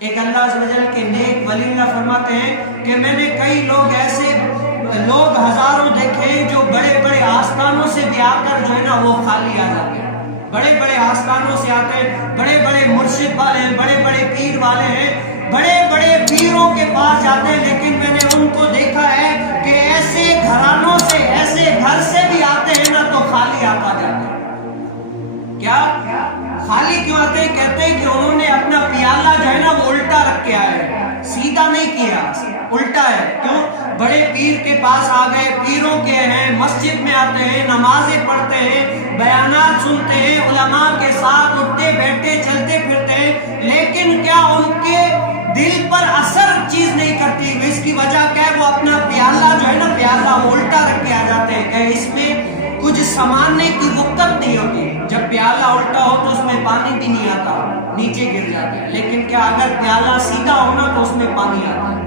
ایک اللہ عز و جل کے نیک ولی اللہ فرماتے ہیں کہ میں نے کئی لوگ ایسے لوگ ہزاروں دیکھے ہیں جو بڑے بڑے آستانوں سے بھی آ کر جو ہے نا وہ خالی آ جاتے ہیں، بڑے بڑے آستانوں سے آتے ہیں، بڑے بڑے مرشد والے ہیں، بڑے بڑے پیر والے ہیں، بڑے بڑے پیروں کے پاس جاتے ہیں، لیکن میں نے ان کو دیکھا ہے کہ ایسے گھرانوں سے، ایسے گھر سے بھی آتے ہیں نا تو خالی آتا جاتے ہیں۔ کیا خالی کیوں آتے ہیں؟ کہتے ہیں کہ انہوں نے اپنا پیالہ جو ہے نا وہ الٹا رکھ کے آئے ہیں، سیدھا نہیں کیا، الٹا ہے۔ کیوں؟ بڑے پیر کے پاس آ گئے، پیروں کے ہیں، مسجد میں آتے ہیں، نمازیں پڑھتے ہیں، بیانات سنتے ہیں، علماء کے ساتھ اٹھتے بیٹھتے چلتے پھرتے ہیں، لیکن کیا ان کے دل پر اثر چیز نہیں کرتی؟ اس کی وجہ کیا ہے؟ وہ اپنا پیالہ جو ہے نا پیالہ وہ الٹا رکھ کے آ جاتے ہیں کہ اس میں کچھ سامنے کی وقت نہیں ہوتی۔ جب پیالہ الٹا ہو تو اس میں پانی بھی نہیں آتا، نیچے گر جاتے ہیں، لیکن کیا اگر پیالہ سیدھا ہونا تو اس میں پانی آتا ہے؟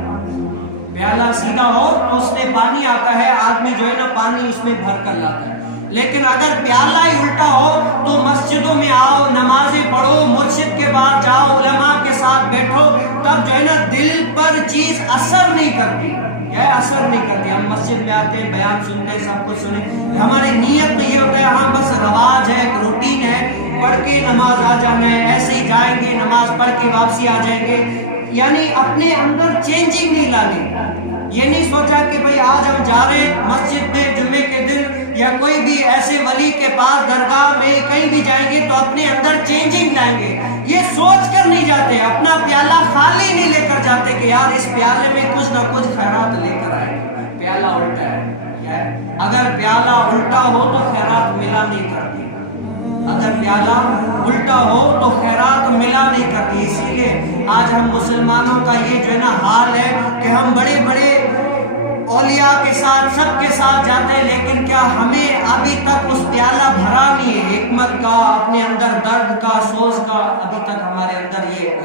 پیالہ سیدھا ہو تو اس میں پانی آتا ہے، آدمی جو ہے نا پانی اس میں بھر کر لاتا ہے، لیکن اگر پیالہ ہی الٹا ہو تو مسجدوں میں آؤ، نمازیں پڑھو، مرشد کے بعد جاؤ، علماء کے ساتھ بیٹھو، تب جو ہے نا دل پر چیز اثر نہیں کرتی، اثر نہیں کرتی۔ ہم مسجد میں آتے ہیں، بیان سنتے ہیں، سب کچھ سنیں، ہماری نیت نہیں ہوتا ہے، ہاں بس رواج ہے، ایک روٹین ہے، پڑھ کے نماز آ جانا ہے، ایسے ہی جائیں گے، نماز پڑھ کے واپسی آ جائیں گے، یعنی اپنے اندر چینجنگ نہیں لانی۔ یہ نہیں سوچا کہ بھئی آج ہم جا رہے ہیں مسجد میں جمعے کے دن یا کوئی بھی ایسے ولی کے پاس درگاہ میں کہیں بھی جائیں گے تو اپنے اندر چینجنگ لائیں گے، یہ سوچ کر نہیں جاتے، اپنا پیالہ خالی نہیں لے کر جاتے کہ یار اس پیالے میں کچھ نہ کچھ خیرات لے کر آئے۔ پیالہ الٹا ہے، اگر پیالہ الٹا ہو تو خیرات ملا نہیں کرتی، اگر پیالہ الٹا ہو تو خیرات ملا نہیں کرتی۔ اسی لیے آج ہم مسلمانوں کا یہ جو ہے نا حال ہے کہ ہم بڑے بڑے اولیاء کے ساتھ سب کے ساتھ جاتے ہیں، لیکن کیا ہمیں ابھی تک اس پیالہ بھرا نہیں ہے، حکمت کا، اپنے اندر درد کا، سوز کا، ابھی تک ہمارے اندر یہ